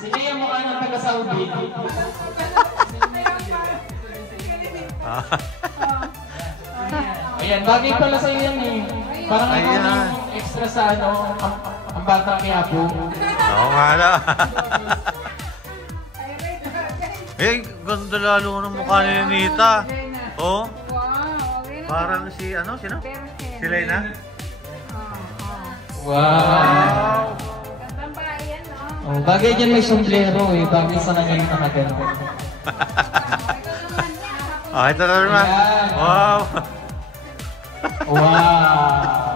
Sino yung mukha ng taga-Saudi? Ayan, bagay pala sa'yo yan eh. Parang ikaw yung extra sa ano, ang bata kaya po. Oo nga na. Eh, ganda lalo ng mukha ni Nita. Oh. Parang si, ano, sino? Si Lena? Wow! Oh, bagay dyan may sombrero eh. Bagay sa kanya yung nakaganda. Oh, ito na naman. Wow! Wow!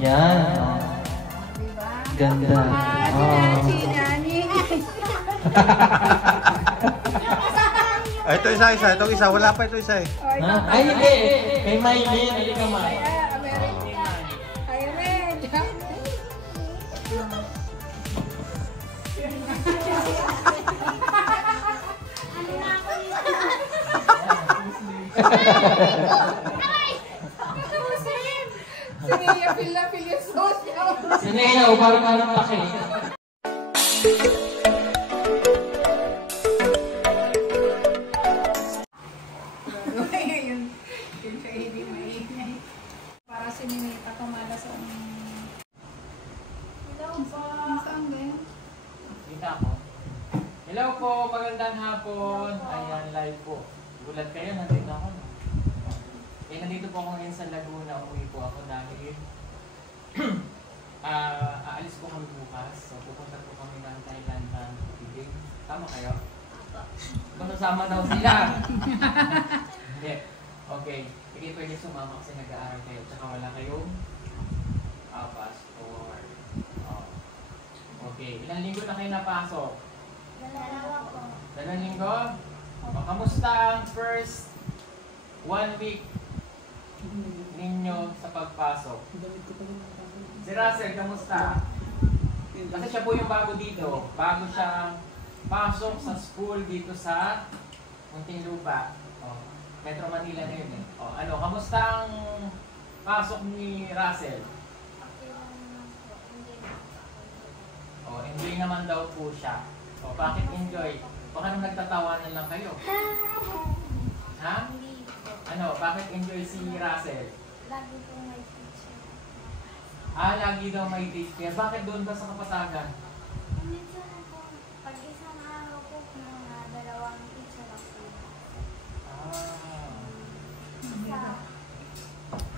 Yan. Ganda. Ito isa. Ito isa. Wala pa ito isa eh. Ay, hindi. Kay Maylin. Hindi ka ma. Sinaya, parang parang laki. Para si Ninita kumalas ang... Hello po! Saan ba yun? Kita ko. Hello po, magandang hapon. Ayan, live po. Gulat kayo, nandito ako. Eh, nandito po ako ngayon sa Laguna. Umuwi po ako dahil aalis po kami bukas. So, pupunta po kami ng Thailand ng Pibig. Tama kayo? Masasama daw sila. Hindi. Okay. Hindi pwede sumama kasi nag-aaral kayo. Tsaka wala kayong passport. Oh. Okay. Ilang linggo na kayo napasok? 2 linggo? O, kamusta ang first 1 week ninyo sa pagpasok? Si Russell, kamusta? Kasi siya po yung bago dito. Bago siya pasok sa school dito sa Muntinlupa. Oh, Metro Manila na yun eh. Oh, ano, kamusta ang pasok ni Russell? Oh, enjoy naman daw po siya. Oh, bakit enjoy? Baka nung nagtatawanan lang kayo. Ha? Ano, bakit enjoy si Russell? Lagi po may teacher. Lagi daw may teacher. Bakit doon ba sa Kapatagan? Minsan po, pag isang araw po, mga 2 teacher ako.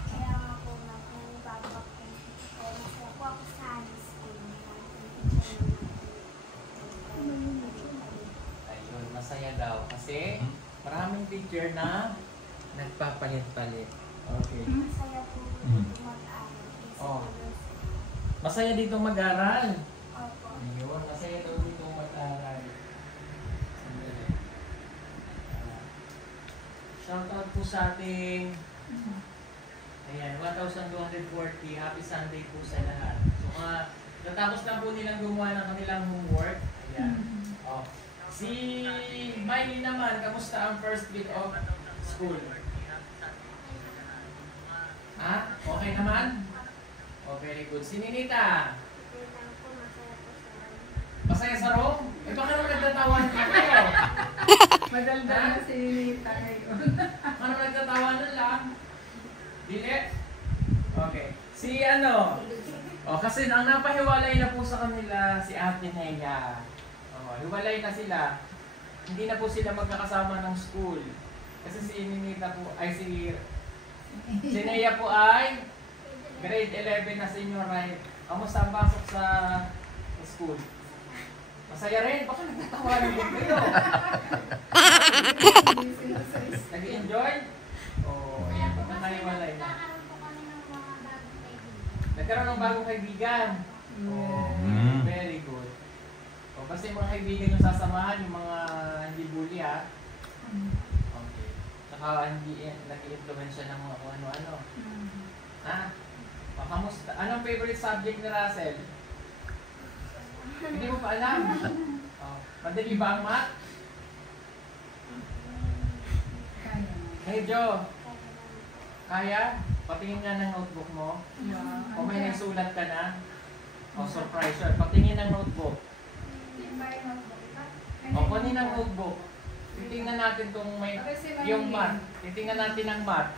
Kaya nga po, nanibabak po. Kaya masaya po ako sa high school. Ayun, masaya daw. Kasi maraming teacher na nagpapalit-palit. Okay. Masaya po dito mag-aral. Oh. Masaya dito mag-aral. Opo. Ayun, masaya daw dito mag-aral. Shoutout po sa ating ayan, 1,240. Happy Sunday po sa lahat. So, natapos lang po nilang gumawa ng kanilang homework. Ayan. Oh. Si Miley naman, kamusta ang first week of school? Ha? Okay naman? Oh, very good. Si Ninita? Masaya sa room? Eh, baka naman nagtatawanan kayo. Madaldal na si Ninita ngayon. Baka naman nagtatawanan lang. Dili? Okay. Si ano? Oh, kasi ang napahiwalay na po sa kanila si Ate Neya. Oh, hiwalay na sila. Hindi na po sila magkakasama ng school. Kasi si Ninita po, ay si Neya po ay grade 11 na senior right. Kamusta ang pasok sa school? Masaya rin. Baka nagtatawanan din kayo. Nag-enjoy? Oo. Ayan. Nakahiwalay na. Nagkaroon ng bagong kaibigan. Oh, very good. O, basta yung mga kaibigan yung sasamahan, yung mga hindi bully ha. Okay. Saka hindi nag-i-influensya ng mga kung ano-ano. Ha? O, kamusta? Anong favorite subject ni Russell? Hindi mo pa alam? Oh, madali ba ang math? Kaya. Hey Joe. Kaya? Patingin nga ng notebook mo. Yeah. O may nasulat ka na. O surprise yun. Patingin ng notebook. O kunin ng notebook. Titingnan natin kung may yung math. Titingnan natin ang math.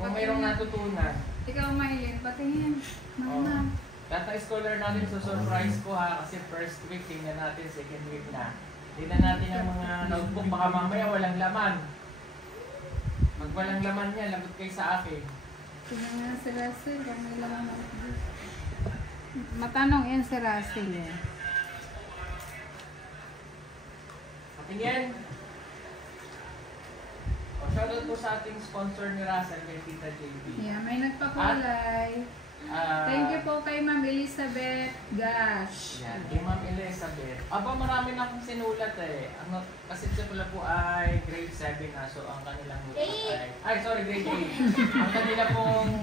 Kung mayroong natutunan. Ikaw mahilig, patingin. Mama. Data scholar natin surprise ko ha. Kasi first week, tingnan natin. Second week na. Tingnan natin ang mga notebook. Baka mamaya walang laman. Pag walang laman yan, lagot kayo sa akin. Tingnan nga si Russell, kung may laman ako. Matanong yan si Russell eh. Patingin. O, shoutout po sa ating sponsor ni Russell, kay Tita JB. Yeah, may nagpakulay. Thank you po kay Ma'am Elizabeth Gash. Yan, kay Ma'am Elizabeth. Aba, marami na akong sinulat eh. Ano, kasi siya pala po ay grade 7 na, so ang kanilang notebook ay sorry, grade 8. Ang kanila pong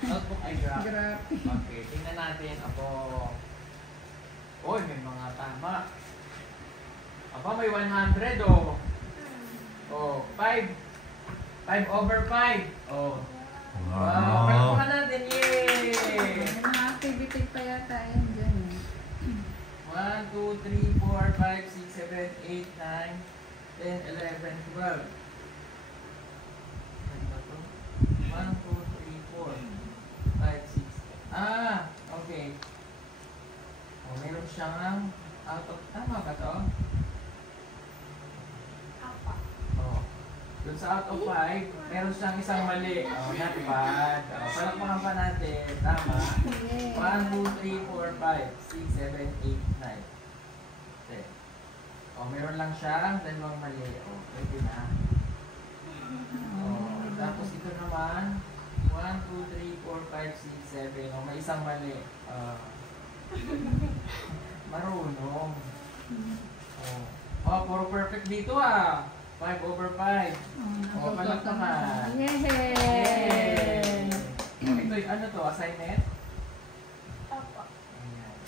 notebook ay graph. Grabe. Okay, tingnan natin. Ako, oy, may mga tama. Aba, may 100 oh. Oh, 5 over 5. Oh. Wow, palakpakan natin. Yay! May mga activity pa yata yan dyan eh. 1, 2, 3, 4, 5, 6, 7, 8, 9, 10, 11, 12. 1, 2, 3, 4, 5, 6. Ah, okay. Oh, meron siyang out of, tama ba to? Oh. Doon sa out of 5, meron siyang isang mali. Oh, not bad. Oh, palakpakan pa natin. Tama. 1, 2, 3, 4, 5, 6, 7, 8, 9. 10. Oh, meron lang siyang dalawang mali. Oh, pwede na. Oh, tapos ito naman. 1, 2, 3, 4, 5, 6, 7. Oh, may isang mali. Marunong. Oh, puro perfect dito ah. 5 over 5. Oh, palakpakan. Yay! Ito, ano to? Assignment? Opo. Ayan.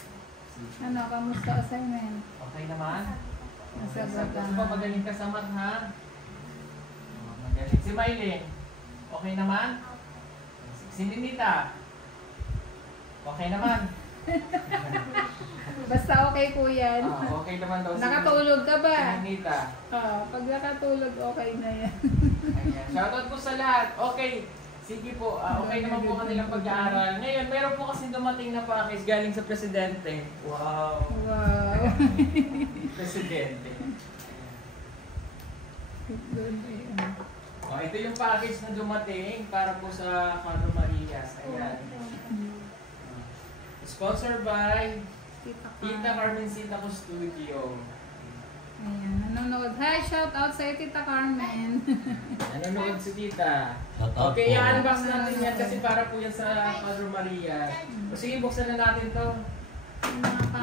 Sige. Ano, kamusta assignment? Okay naman? Nasagot Gusto ka. ba magaling ka sa math, ha? Oh, magaling. Si Mylene, okay naman? Si Ninita, okay naman? Basta okay po yan. Okay naman daw. Nakatulog ka ba? Si Ninita. Pag nakatulog, okay na yan. Ayan. Shoutout po sa lahat. Okay. Sige po, okay naman po kanilang pag-aaral. Ngayon, meron po kasi dumating na package galing sa Presidente. Wow. Wow. Presidente. Good. Oh, ito yung package na dumating para po sa Carlo Marias. Ayan. Sponsored by Tita Carmencita ko Studio. Ayan, nanonood. Hi, shout out sa Tita Carmen. Nanonood si Tita. Shoutout Okay, po. i-unbox natin yan kasi para po yan sa Carlo Marias. O sige, buksan na natin to.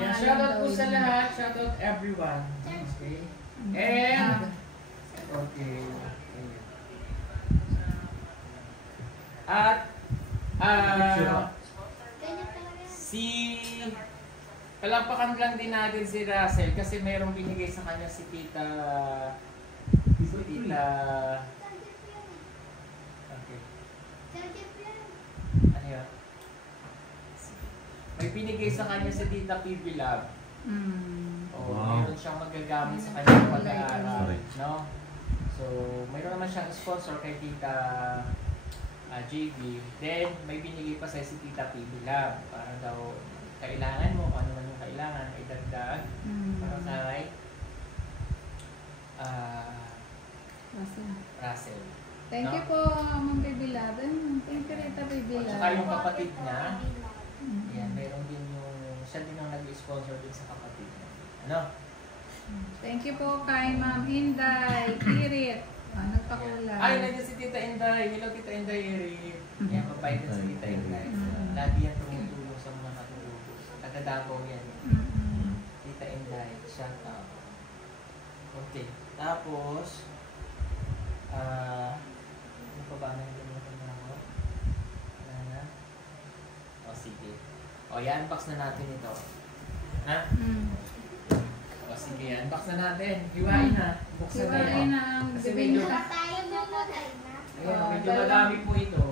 Yan, shoutout po sa lahat. Shoutout everyone. Okay. And, okay. At, si palapakan lang din natin si Russell kasi mayroong binigay sa kanya si Tita okay. Ano yun? May binigay sa kanya si Tita PB Lab. Mm. Mayroon siyang magagamit sa kanyang pag-aaral. Sorry. No? So, mayroon naman siyang sponsor kay Tita JB. Then, may binigay pa sa si Tita PB Lab. Para daw kailangan mo, kung ano man yung kailangan, ay dagdag. Para kay Russell. Thank you po, Ma'am Bibilab. Thank you, Rita At Bibilab. saka yung kapatid niya, yan, meron din yung, siya din ang nag-sponsor din sa kapatid niya. Ano? Thank you po kay Ma'am Inday Irit. Nagpakulay. Ay, nandiyan si Tita Inday. Hello, Tita Inday, Eric. Yan, mabait din si Tita Inday. Lagi yan tumutulong sa mga katulog. Taga-Davao yan. Tita Inday, shout out. Okay, tapos, ano pa ba nandun na ako? O, sige. O, i-unbox na natin ito. Ha? O, sige, unbox na natin. Hiwain na. Buksan na Hiwalay yun. na ang Kasi medyo, bibingka. Tayo na po tayo na. ayan, medyo madami po ito.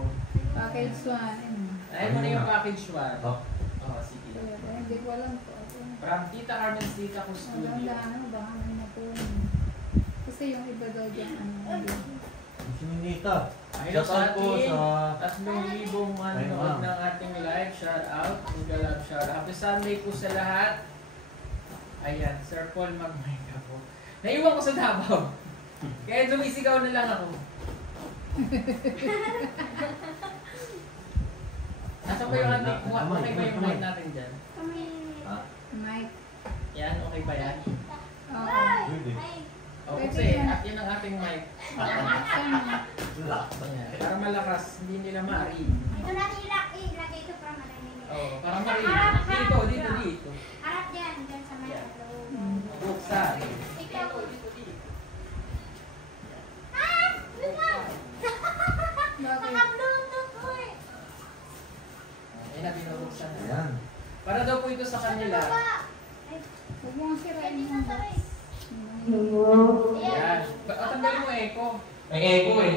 Package 1. Ayaw mo na yung package 1. Oh. Oo, sige. Hindi ko alam po. From Tita Carmen's Tita ko Studio. Baka may napunan. Kasi yung iba daw dyan, Si Ninita. Ayun sa Shoutout po ating sa... 3,000 manood ng ating live. Shout out. Mega love shout out. Happy Sunday po sa lahat. Ayan, Sir Paul Magmayka po. Naiwan ko sa Davao. Kaya dumisigaw na lang ako. Nasa ba yung ating? Okay ba yung mic natin dyan? Mike. Yan, okay ba yan? Oo. O, kasi yan ang ating mic. Para malakas, hindi nila ma-read. Ito natin ilagay ito para marinig. Oo, para ma-read. Dito. Harap dyan sa may loob. Buksan. Ikaw. Dito. Ah! Lumaw! Bakit? Naka-bluetooth ko eh. Ayan na, binubuksan na. Ayan. Para daw po ito sa kanila. Huwag mong sirain yung box. Ayan. Tanggalin mo echo. May echo eh.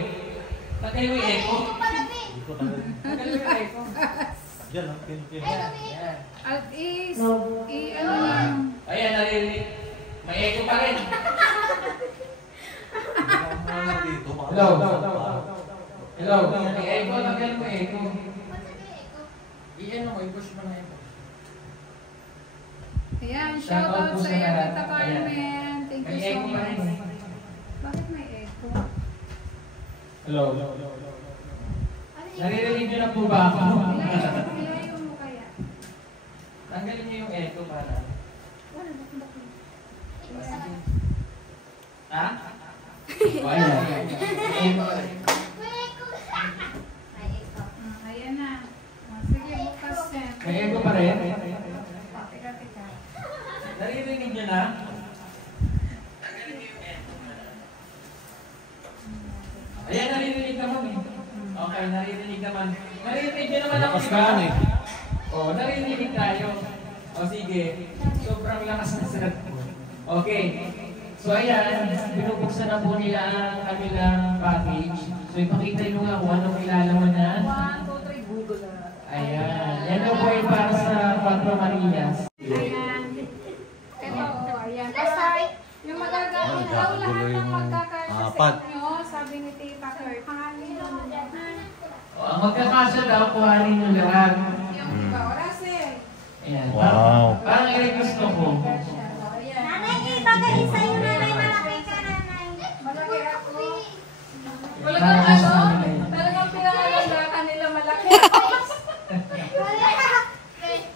Tanggalin mo yung echo. Ito pala, Pin. Dito ka rin. Tanggalin mo yung echo. Diyan, ang pin-pin. Ayan. At ano lang. Ayan, naririnig. May echo pa rin. Dito, baka... Hello. Hello. May echo. Tanggalin mo yung echo. Iyan mo, i-push mo na ito. Ayan, shout out sa iyo, Tita Carmen. Ayan. Thank May you so echo pa rin. much. Bakit may echo? Hello. Naririnig nyo na po ba ako? Ilayo mo kaya. Tanggalin nyo yung echo para. Ha? O, ayan. Echo. Ayan na. Sige, bukas yan. May echo pa rin? Teka. Naririnig nyo na? Ayan, naririnig naman eh. Okay, naririnig naman. Naririnig nyo naman ako, diba? Oo, naririnig tayo. O sige, sobrang lakas ng salat ko. Okay. So ayan, binubuksan na po nila ang kanilang package. So ipakita nyo nga kung anong ilalaman na. 1, 2, 3, Google na. Ayan. Yan daw po ay para sa Cuatro Marias. Ayan. Ito, ayan. Basta yung magagamit daw lahat ng magkakasya sa apat. inyo, sabi ni Tita Kurt. O, ang magkakasya daw, kuhanin nyo lahat. Yung iba, oras eh. Ayan. Wow. Parang i-request ko po. Ayan. Nanay, ibagay sa'yo, nanay. Malaki ka, nanay. Malaki ako. Parang Talagang pinangalagaan nila malaki.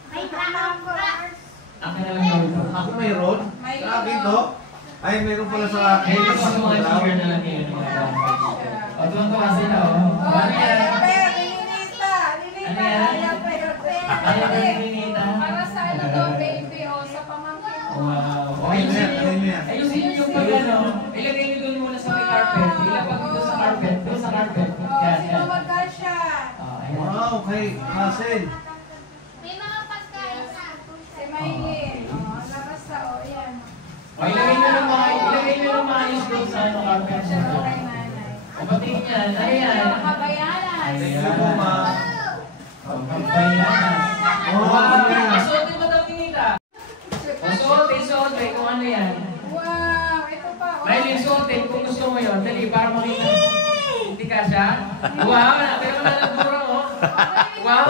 May ako. Akin na lang gawin ko. Ako mayroon? Sa akin to? Ay, mayroon pala sa akin. Ayun yung mga cheaper na lang yun. O, tuwang-tuwa sila, o. Ano yan? Ano yan? Ayaw ka ninita. Para sa ano daw, baby, o sa pamangkin mo. Wow. O, ayusin ayusin nyo yung pag ano. Ilagay nyo doon muna sa may carpet. Ilapag nyo doon sa carpet. Doon sa carpet. Yan, Sino yan. magkasya? O, ayan. Wow, kay Hasen. May mga pagkain na. Si Maylin. O, labas na, o, yan. O, ilagay nyo ng maayos doon sa ano carpet. Siya daw kay nanay. O, patingin yan. Ano yan? Mga kabayanan. Thank you po, ma. O, kabayanan. Wow. Suotin mo daw tinita. O, suotin. Kung ano yan. Wow, ito pa. o. Maylin, suotin kung gusto mo yun. Dali, para makita. Hindi ka siya? Wow, natin mo na ng duro, oh. Wow.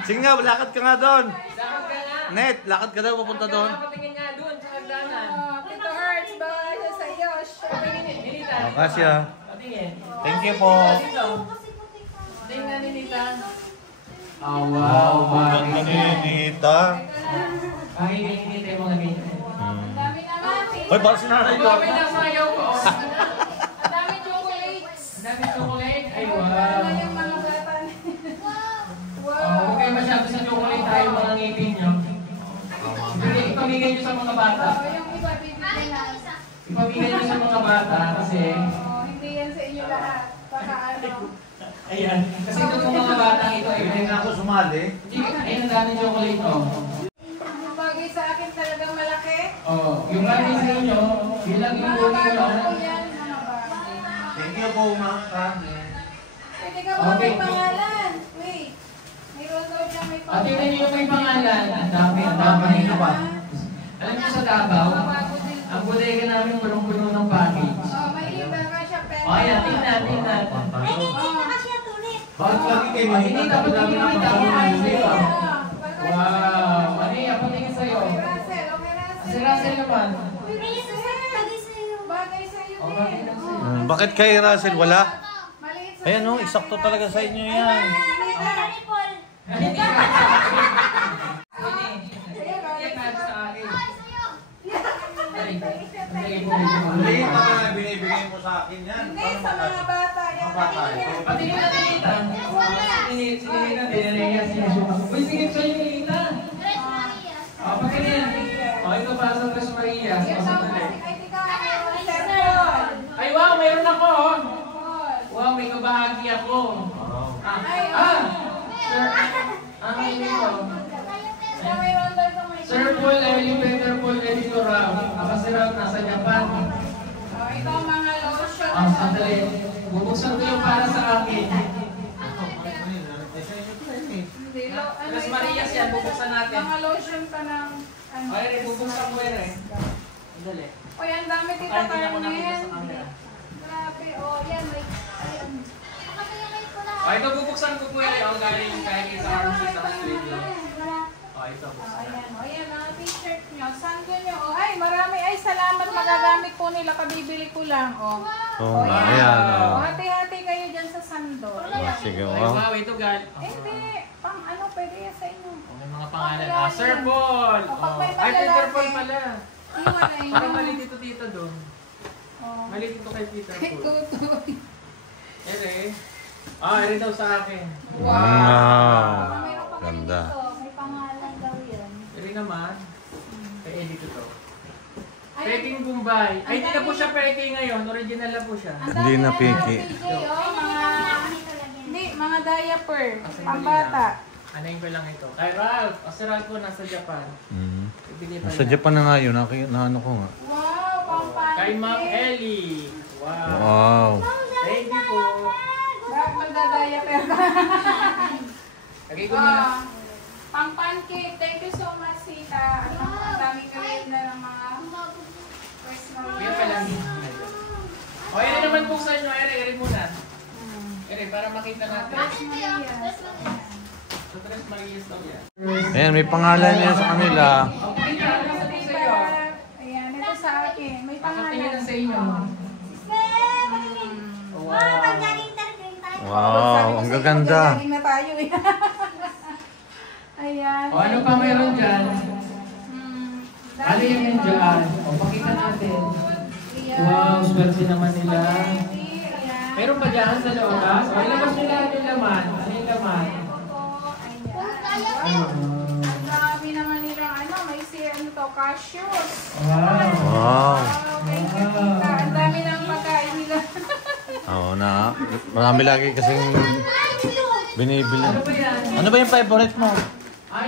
Sige nga, lakad ka nga doon. Lakad ka nga. Net, lakad ka daw papunta doon. Patingin nga doon sa hagdanan. Tito Hertz, bawal siya sa iyo. Patingin, Ninita. O, kasya. Patingin. Thank you po. Dito. Tingnan, Ninita. Oh, wow. Ganda ni Ninita. Pakikinig yung mga ganyan. Ang dami naman. Hoy, bakit si nanay Ang ko? dami na sayaw ko. Ang dami chocolates. Ang dami chocolate. Ay, Wala wow. na yung mga bata. Oh, Wow. huwag kayo masyado sa chocolate tayo mga ngipin nyo. Ipamigay nyo sa mga bata. Oh, yung iba bibigyan na. Ipamigay nyo sa mga bata kasi Oh, hindi yan sa inyo lahat. Baka ano. ayan. Kasi ito yung mga bata ito ay Hindi nga ako sumali. ayun ang dami chocolate oh. Yung bagay sa akin talagang malaki. Oh, yung bagay sa inyo, bilang yung Mga buhay bago nyo. po yan, mga bago. Thank you po, ma. Sige, Teka ba may pangalan? Wait. Mayroon daw dyan may pangalan. Tingnan niyo yung may pangalan. Ang dami. Alam niyo sa Davao, ang bodega namin punong-puno ng package. Oh, may iba ka siya pero. Oh, yan. Tingnan. Ay, hindi na kasi tuloy. Bakit lagi kayo Hindi na po tingin kita. Wow. Wow. Maria, patingin sa'yo. Okay, Russell. Okay, Russell. Si Russell naman. Ay, bagay sa'yo. Bagay sa'yo Oh, din. bagay lang sa'yo. Bakit kay Russell wala? Maliit sa Ayan kanya. eksakto talaga sa inyo yan. Ay, Paul. Hindi ka. Yan na sa akin. Ay, sa'yo. Maliit na binibigay mo sa akin yan. Hindi, sa mga bata. Yan, patingin. Patingin na Tita. Sige na, dinaraya siya. Uy, sige sa'yo, Tita. Tres Maria. Patingin. Ito pa sa Tres Maria. Yan daw, Sandali. ay, tika, mayroon Sir Paul. Ay, wow, mayroon ako. Paul. Wow, may kabahagi ako. Ay, Sir. May dito. Siya mayroon daw ito may. Sir Paul, Peter Paul, Editora. Kasi raw nasa Japan. Oh, ito ang mga lotion. Sandali. Bubuksan ko yung para sa akin. Hindi, ano Tres ito? Marias yan, bubuksan natin. Mga lotion pa ng ano. Ay, bubuksan ko yan. Sandali. O yan, dami Tita Ay, hindi ako nakita Carmen. sa camera. Grabe, o yan, may, ay, ano. Nakapilay ko na. Ito bubuksan ko po yan. Ang galing yung kahit sa RC sa studio. Ito O, buksan. ayan, o yan, mga t-shirt nyo. Sando nyo, o, ay, marami, ay, salamat, magagamit po nila, kabibili ko lang, o. Oo, O, yan. ayan. O, hati-hati kayo dyan sa sando. Ayan. Sige, Ay, wow. wow, ito galing. Hindi, pang ano, pwede yan sa inyo. May mga pangalan. Sir Paul. O, pag may Ay, Peter malalaki. Paul pala. Iwalay nyo. Parang mali dito doon. O. Mali dito kay Peter Kay Paul. Tutoy. Ere. Ere daw sa akin. Wow. Baka meron pa kayo Ganda. dito. May pangalan daw yan. Ere naman. Kay Eddie to. Ay, Peking Bombay. Ay, hindi na po siya Peking ngayon. Original na po siya. ang Hindi dami na pinky. PJ, oh, hindi, mga diaper, pambata. Anayin ko lang ito. Kay Ralph. O si Ralph po nasa Japan. Ibili pa Sa niya. Japan na nga yun, ano ko nga. Wow, pampanty. Kay Ma'am Ellie. Wow. Wow. Thank you po. Bakit magda-diaper ka? Lagay ko muna. Pang-pancake. Thank you so much, Tita. Ang dami kayo na ng mga personal. Yan pa lang. O, Ere naman buksan nyo. Ere muna. Ere, para makita natin. Sa Tres Marias daw yan. Ayan, may pangalan niya sa kanila. Okay, ano sa sa'yo? Ayan, ito sa akin. May Pakatingin pangalan. na sa inyo. Wow, pag-jogging tayo. Wow, ang gaganda. Galing na tayo eh. Ayan. O, ano pa mayroon dyan? Ano yan yung dyan? O, pakita natin. Wow, swerte naman nila. Ayan. Meron pa dyan sa loob, ha? O, ilabas nila yung laman. Ano yung laman? Ang dami naman nilang ano, may ano to, cashews. Wow. Wow. Thank you, Tita. Ang dami ng pagkain nila. Oo na. Marami lagi kasing binibili. Ano ba yan? Ano ba yung favorite mo?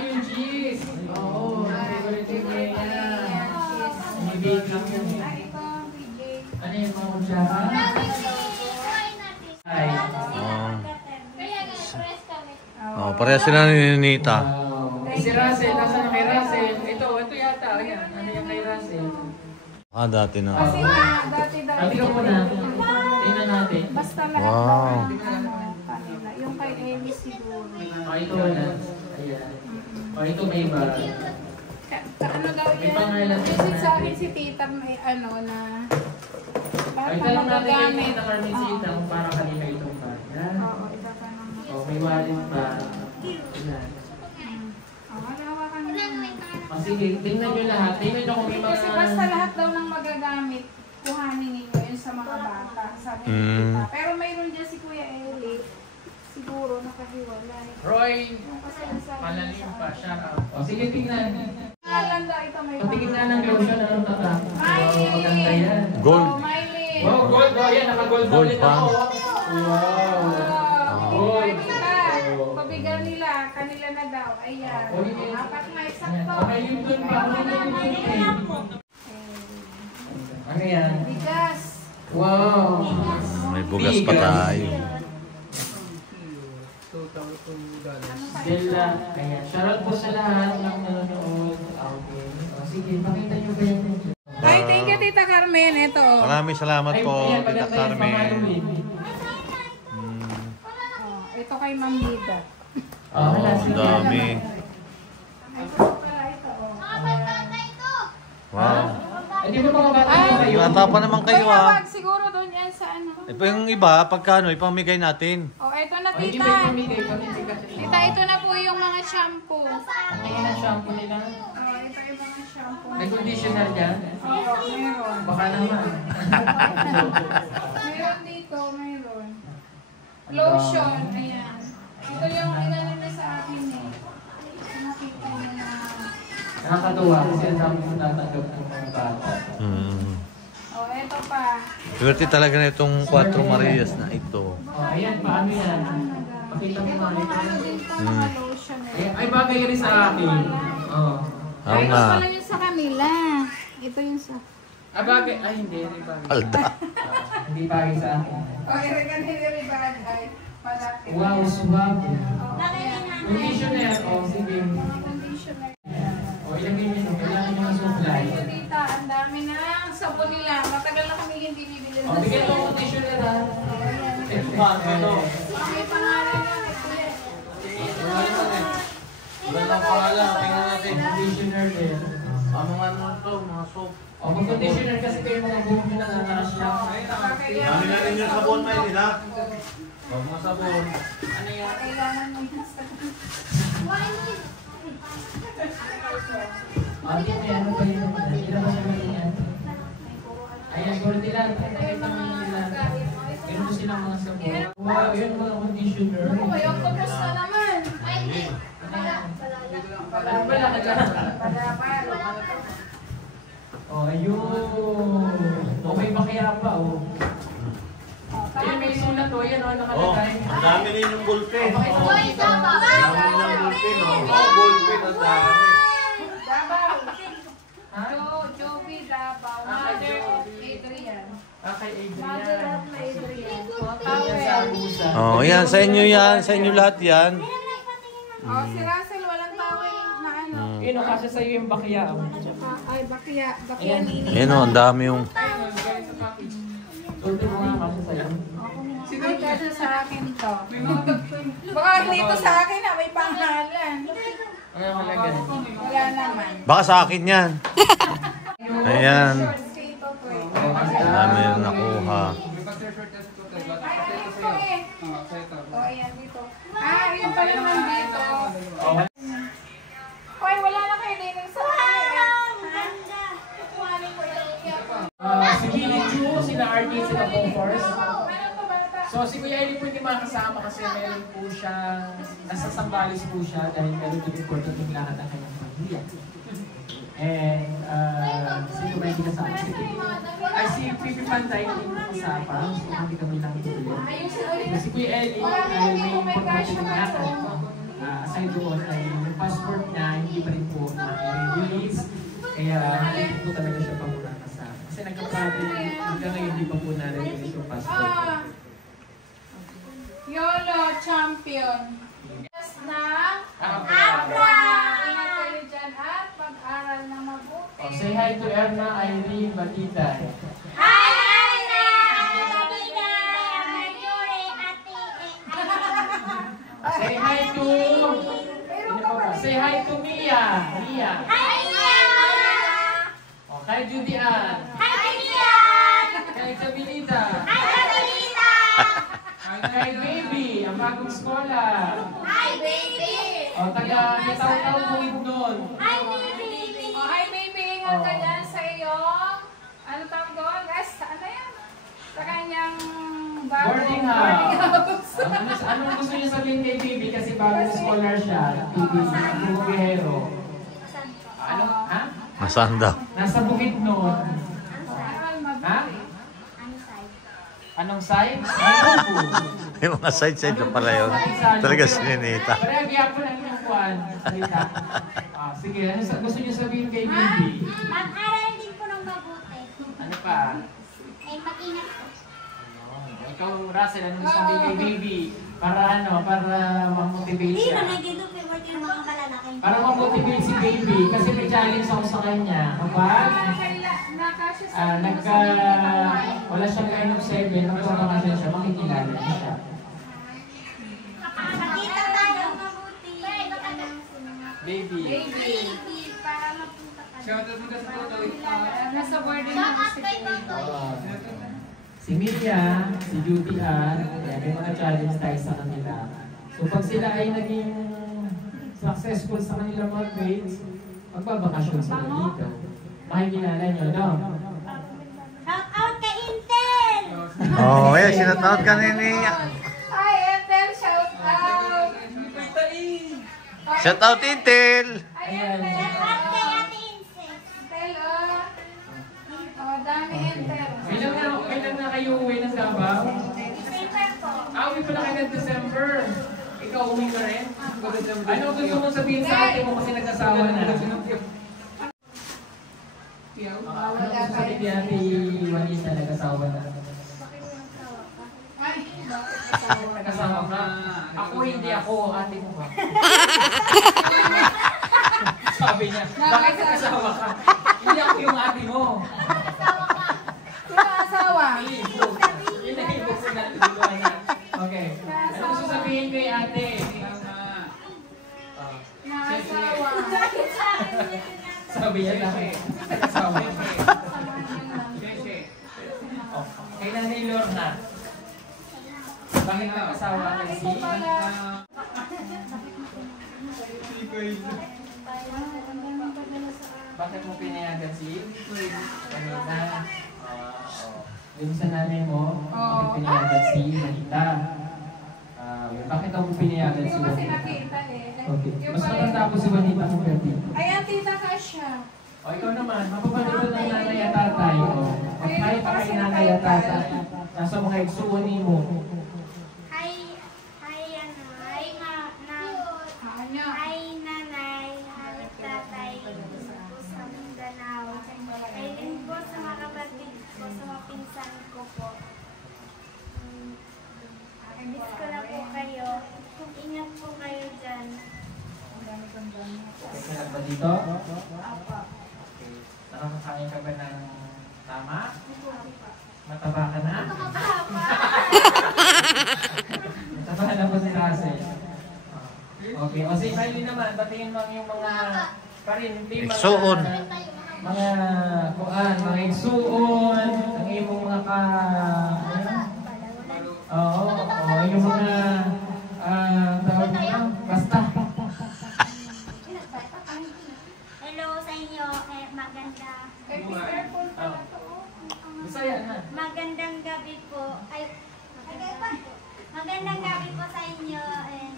Yung cheese. Oo, favorite ko yan. May lang yan eh. Ay, ito, PJ. Ano yung mga kutsara? Ay. Oh. Kaya nga-press kami. Oh, pareha sila ni Nita. Wow. Si Russell, nasa na kay Russell? Ito yata. Ayan, ano yung kay Russell? Dati na. Kasi nga, dati daw. Sabi ko muna. Tingnan natin. Basta lahat Wow. daw ng ano, kanila. Yung kay Amy siguro. Ito wala. Ayan. Ito may iba. Ano daw May yan? pangalan din Visit sa akin natin. si Tita may ano na lahat Ay, na tanong natin kay magagamit. Tita Carmencita kung para kanina itong bag. Yan. Oo, iba pa naman. O, may wallet pa. Ayan. Wala hawakan mo. O, sige, tingnan nyo lahat. Tingnan nyo kung may mga... Kasi basta lahat daw ng magagamit, kuhanin ninyo yun sa mga bata. Sabi ni Mm. Tita. Pero mayroon dyan si Kuya Eli. Siguro nakahiwalay. Roy, Yung kasi nasabi palalim niya pa. sa Shout out. O, sige, tingnan. Pangalan daw ito may Patingin nga ng lotion. Anong tatak? Miley! Wow, maganda yan. Gold. Oh, Miley! Wow, gold. O, yan. Naka-gold Gold ulit pa. ako. Wow. Gold! Pabigan nila, kanila na daw. Ayan. Apat na eksakto. Okay, yung doon pa. Ano yan? Bigas. Wow. May bugas pa tayo. Stella. Ayan. Shoutout po sa lahat ng nanonood. Okay. O, sige, pakita nyo ba yan? Ay, thank you, Tita Carmen. Ito. Maraming salamat po, ayan, Tita maganda yung Carmen. Ito kay Ma'am Lida. Oh, wala Ang sila. dami. Ay, ito pala ito. Wow. Hindi ba mga bata Ay, kayo? Bata pa naman kayo Kaya ah. wag siguro doon yan sa ano. Ito yung iba, pagkano, ipamigay natin. Oh, ito na, O, hindi Tita. ba pamigay? Pamigay ka. Tita, ito na po yung mga shampoo. Ayan ang shampoo nila. Oh, ito yung mga shampoo. May conditioner dyan? Oh, meron. Baka naman. Meron dito, meron. Lotion, ayan. Ito yung inano na sa akin eh. Nakita mo na. Nakakatuwa kasi ang dami kong tatanggap ng mga bata. Oh, ito pa. Swerte talaga na itong 4 Marias na ito. Oh, ayan, paano yan? Pakita mo nga ito. Ano din po mga lotion eh. Ay, bagay rin sa akin. Oh. Oo Ay, nga. ito pala yung sa kanila. Ito yung sa... Ah, bagay. Ay, hindi bagay. Alda. Hindi bagay sa akin. Oh, i-regan nila bagay. Malaki. Wow, swab. Oh, ayan. Conditioner. Oh, sige. Mga conditioner. Oh, ilagay nyo. Kailangan nyo ng supply. Ito, Tita, ang dami na sabon nila. Matagal na kami hindi bibili Oh, bigyan mo ng conditioner ha. Ito ba? Ito. May pangalan na. Kulit. Wala lang pangalan, tingnan natin. Conditioner din. Mga ano to, mga soap. Oh, mag-conditioner kasi kayo mga buhok nyo nananaras lang. Dami na rin yung sabon may nila. Mga sabon. Ano yan? Kailangan mo yung Ate, may ano pa yun? Hindi na ba siya maliyan? Ayan, gold nila. Pakita mo nila. Meron po silang mga sabon. Wow, yun mga conditioner. May octopus na naman. Ano ba lang ka? Oh, ayun. Okay ba kaya pa, oh? Ayun, may sulat, oh. Ayan, oh, nakalagay. Ang dami rin yung ballpen. Pakita mo dito. Ang dami rin yung ballpen, oh. Ballpen, ang dami. Dabaw. Ha? Joby Dabaw. Mother of Adrian. Ah, kay Mother Adrian. of Adrian. Ayan sa abusa. Oh, yan, sa inyo yan. Sa inyo lahat yan. Oh, si Russell, walang tawel na ano. Yun, oh, kasi sa'yo yung bakya. Oh. Ay, bakya nini. Ayan o, ang dami yung... Sulti mo nga kasi sa'yo. Ay, kasi sa akin to. Baka hindi to sa akin na may pangalan. Ano yung malagay? Wala naman. Baka sa akin yan. Ayan. Short stay to po eh. Ang dami yung nakuha. Ay, ano ito eh. Oh, ayan dito. Ah, yun pala nandito. Hoy, wala na kayo din sa akin. Kukuhanin ko yung Si Billy Chu, sina RD, sina Conforce. Ano to, bata? So si Kuya Eli po hindi makasama kasi meron po siyang, nasa Sambales po siya dahil meron din important yung lahat ng kanyang pamilya. And sino ba hindi kasama? Ay si Pipi Pantay hindi mo kasama. So hindi kami lang tuloy. Ayusin ulit. Si Kuya Eli dahil may important yung lahat. Aside doon ay yung passport niya hindi pa rin po na-release. Kaya hindi po talaga siya pa muna kasama. Kasi nagka-problem hanggang ngayon hindi pa po na-release yung passport. YOLO champion. Yes na. Abra! Ingat kayo dyan at pag-aral na mabuti. Oh, say hi to Erna Irene Batitay. Say hi to... Say hi to Mia. Mia. Oh, kay Judy Ann. Kay Jabilita. Kay Baby, ang bagong skola. O, taga Nitaw-taw buwid nun. Oh, hi baby, ingat ka dyan sa iyong, ano tawag doon? Guys, ano yan? Sa kanyang Boarding house. Anong gusto niya sabihin kay Baby kasi bagong scholar siya. Baby, Bugihero. Ano? Ha? Nasaan daw? Nasa bukid nun. Ha? Anong side? Ay, upo. Yung mga side-side na pala yun. Talaga sininita. Parang biyak po lang yung kuwan. Salita. Sige, ano gusto niyo sabihin kay Baby? Mag-aral din po ng mabuti. Ano pa? Ay, mag-ingat po. Ikaw, Russell, anong gusto sabihin kay Baby? Para ano, para ma-motivate Hindi siya. na nag-ilupi mo yung mga malalaki. Para ma-motivate si baby. Kasi may challenge ako sa kanya. Kapag Nakasya sa wala siyang line of 7, nagpapakasya siya, makikilala niya siya. Makita tayo mabuti. Baby. Baby, para mapunta ka. Nasa boarding house si baby. Si Mia, si Judy Ann, may mga challenge tayo sa kanila. So pag sila ay naging successful sa kanilang mga grades, magbabakasyon sila dito. Makikilala nyo, no? Shout out kay Intel! Oh, ayan, sinataot ka ni Hi, Ethel! Shout out! Shout out, Intel! Hi, Ayan. Ethel! Shout out kay Ate Intel! Ethel, oh! Oh, dami Ethel. Kailan na kayo uwi ng Davao? December po. Uwi pala kayo ng December. Ikaw uwi ka rin? Ano gusto mong sabihin sa ate mo kasi nag-asawa na? Ano gusto sabihin ni Ate Juanita nag-asawa na? Ay, bakit asawa? Nag-asawa ka? Ako hindi ako, ate mo ba? Sabi niya, bakit nag-asawa ka? Hindi ako yung ate mo. Sino asawa? Yun na yung gusto natin duluan na. Okay. Ano gusto sabihin kay ate? Naasawa. Sabi niya lang eh. Nag-asawa ka. Oh, kay Nanay Lorna. Bakit nag-asawa ka si? Ito pala. Bakit mo pinayagan si? Kanina. Yung sa nanay mo, bakit pinayagan si Manita? Bakit ako pinayagan Hindi si ko kasi Manita? nakita eh. Okay. Yung Mas pala- matanda ko si Manita kung Bertie. Ayan, tita Kasha. O ikaw naman, mapapanood ng nanay at tatay. Kahit pa kay nanay at tatay. Nasa mga igsuwan mo. Hi, ano, Ano? hi nanay, hi tatay, gusto po sa Mindanao. Hi din po sa mga kapatid ko, sa mga pinsan ko po. Miss ko na po kayo. Ingat po kayo dyan. May ba dito? Okay. Nakakakain ka ba ng tama? Mataba ka na? Mataba na po si Russell. Okay. O si Kylie naman, batingin mo yung mga parinti, Igsuon. mga kuan, mga igsuon, ang imong mga oo, yung mga tawag mo basta. Hello sa inyo. Maganda. Careful pala to. Bisaya na. Magandang gabi po. Magandang gabi po sa inyo. And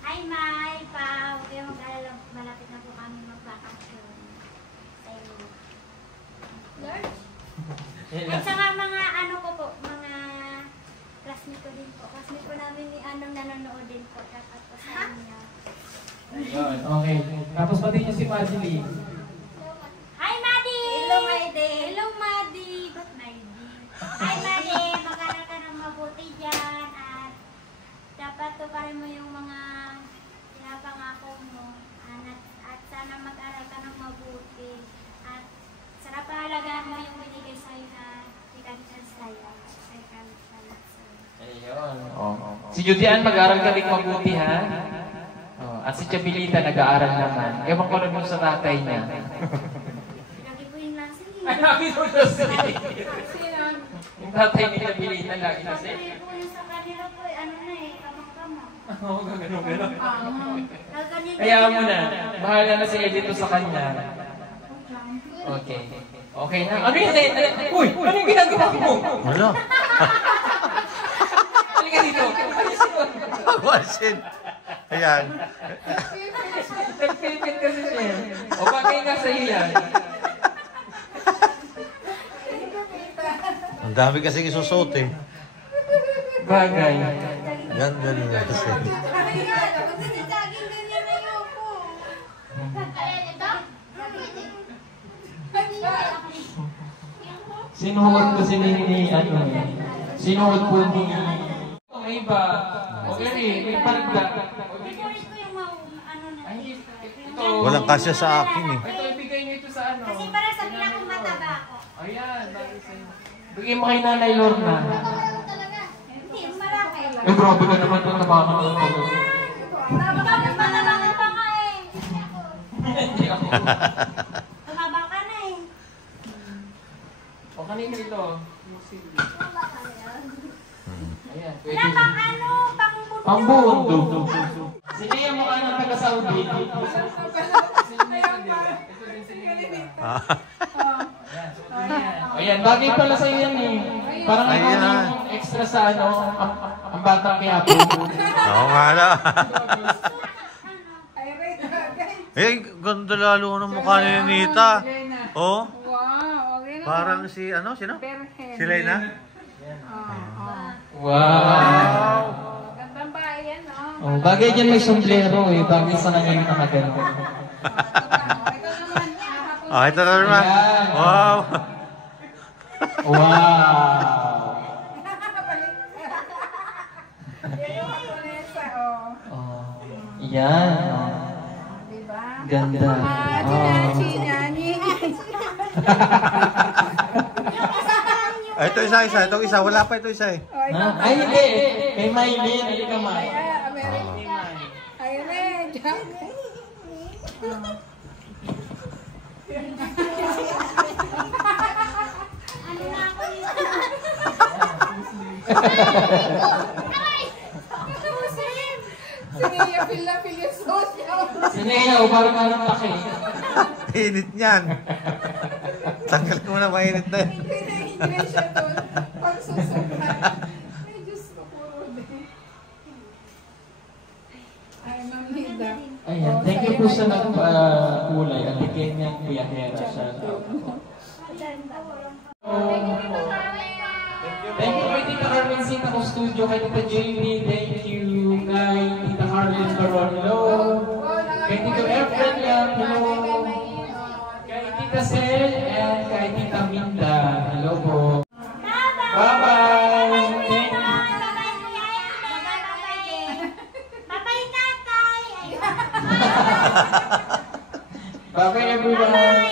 hi, Mai, Pa. Huwag kayong mag-alala. Malapit na po kami mag-vacation sa inyo. At saka mga ano ko po, mga classmate ko din po. Classmate po namin ni Anong nanonood din po. Dapat po sa inyo. Ayun, okay. Tapos pati niyo si Madeline. Hi, Madi! Hello, Maidi! Hello, Madi! Ba't Maidi? Hi, Madi! Mag-aral ka ng mabuti dyan at dapat tuparin mo yung mga pinapangako mo at sana mag-aral ka ng mabuti at sana pahalagaan mo yung binigay sa'yo na second chance sa'yo. Second chance sa'yo. Ayun. Oh. Si Judy Ann, mag-aaral ka rin mabuti, ha? Oh. At si Chabilita, nag-aaral naman. Ewan ko naman sa tatay niya. Lagi po yung lasing. Ay, lagi mo na Sino? Yung tatay ni Chabilita, lagi na siya. Sabi po yung sa kanila po, ano na eh, kamang-kamang. Oo, gano'n. Ganyan- Kaya mo na. Bahala na sila dito sa kanya. Okay. Okay na. Ano yun? Uy! Ano yung ginagawa mo? Wala. Halika dito. Pagwasin. Ayan. Nagpipit kasi siya. O bagay nga sa iyan. Ang dami kasing isusot eh. Bagay. Ganda nila kasi. Sinuot ko si ni ano eh. Sinuot po ni... Ang iba. may parigda. Decorate ko yung ano na. Ay, ito. Walang kasya sa akin eh. Ito, ibigay niyo ito sa ano. Kasi para sa pinakamataba ako. Ayan, dahil sa'yo. Bigay mo kay Nanay Lorna. Hindi, malaki. Eh, grabe ka naman ito, tabakan ng Ikaw mas mataba ka pa nga eh. Hindi ako. Tumaba ka na eh. O, kanina ito. Ayan, pwede. Wala pang ano, pang Pambundo. Sino yung mukha ng taga-Saudi? Sino yung ito din si Nina. Ayan, suot mo yan. Ayan, bagay pala sa'yo yan eh. Parang ikaw Ayan. na yung extra sa ano, ang batang kiyapo. Oo nga na. Eh, ganda lalo ng mukha ni Nita. Oh, Wow, okay na. parang si ano, sino? Perhen. Si Lena? Wow! Gandang bahay yan, no? Oh, bagay dyan may sombrero eh. Bagay sa kanya yung nakaganda. Ito naman, hapon. Ah, ito na naman. Wow. Wow! Yan yung haponesa, oh. Oh, yan. Diba? Ganda. Chinani. Ah, ito isa. Ito isa. Wala pa ito isa eh. Ha? Ay, hindi. Kay Maylin. Hindi ka May. ano na ako dito. Sige, feel yung social. Sinaya, parang anong taki. Init niyan. Tanggal ko na mainit na yun. Hindi siya doon. Pag susukan. Ay, Diyos ko, puro din. Ay, Ma'am Nida. Ayan, thank you po sa nagkulay at bigyan niya Kuya Hera sa Thank you kay Tita Carmen Sita ko studio, kay Tita Jamie, thank you kay Tita Harlene Baron, hello. Kay Tito Efren Lam, hello. Kay Tita Sel and kay Tita Minda, hello po. Bye-bye! Thank you. Bye-bye, tatay! Bye-bye everyone!